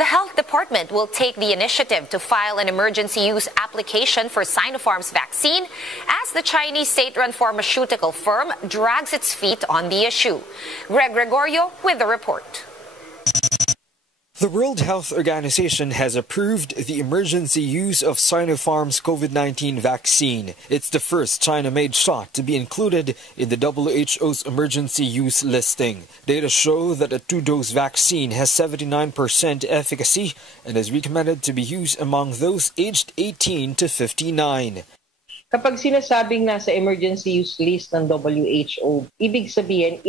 The health department will take the initiative to file an emergency use application for Sinopharm's vaccine as the Chinese state-run pharmaceutical firm drags its feet on the issue. Greg Gregorio with the report. The World Health Organization has approved the emergency use of Sinopharm's COVID-19 vaccine. It's the first China-made shot to be included in the WHO's emergency use listing. Data show that a 2-dose vaccine has 79% efficacy and is recommended to be used among those aged 18 to 59. Kapag sinasabing nasa emergency use list ng WHO, ibig sabihin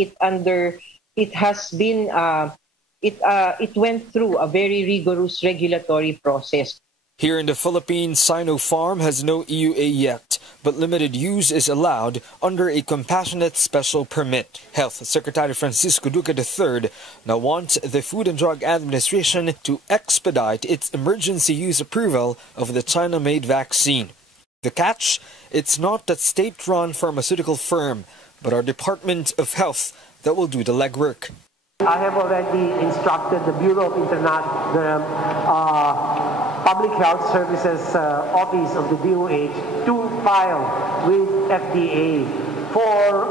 it went through a very rigorous regulatory process. Here in the Philippines, Sinopharm has no EUA yet, but limited use is allowed under a compassionate special permit. Health Secretary Francisco Duque III now wants the Food and Drug Administration to expedite its emergency use approval of the China-made vaccine. The catch? It's not that state-run pharmaceutical firm, but our Department of Health that will do the legwork. I have already instructed the Bureau of Public Health Services Office of the DOH to file with FDA for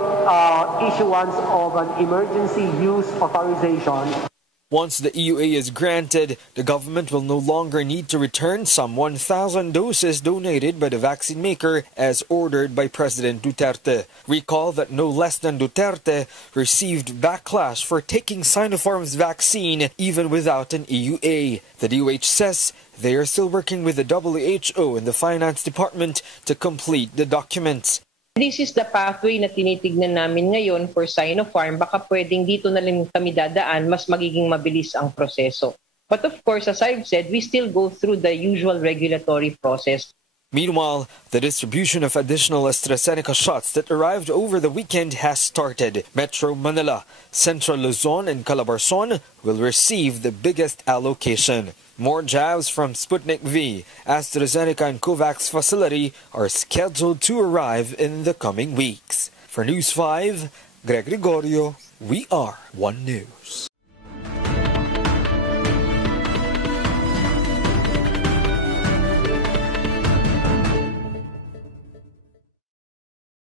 issuance of an emergency use authorization. Once the EUA is granted, the government will no longer need to return some 1,000 doses donated by the vaccine maker as ordered by President Duterte. Recall that no less than Duterte received backlash for taking Sinopharm's vaccine even without an EUA. The DOH says they are still working with the WHO and the Finance Department to complete the documents. This is the pathway na tinitignan namin ngayon for Sinopharm. Baka pwedeng dito na lang kami dadaan, mas magiging mabilis ang proseso. But of course, as I've said, we still go through the usual regulatory process. Meanwhile, the distribution of additional AstraZeneca shots that arrived over the weekend has started. Metro Manila, Central Luzon and Calabarzon will receive the biggest allocation. More jabs from Sputnik V, AstraZeneca and COVAX facility are scheduled to arrive in the coming weeks. For News 5, Greg Gregorio, we are One News.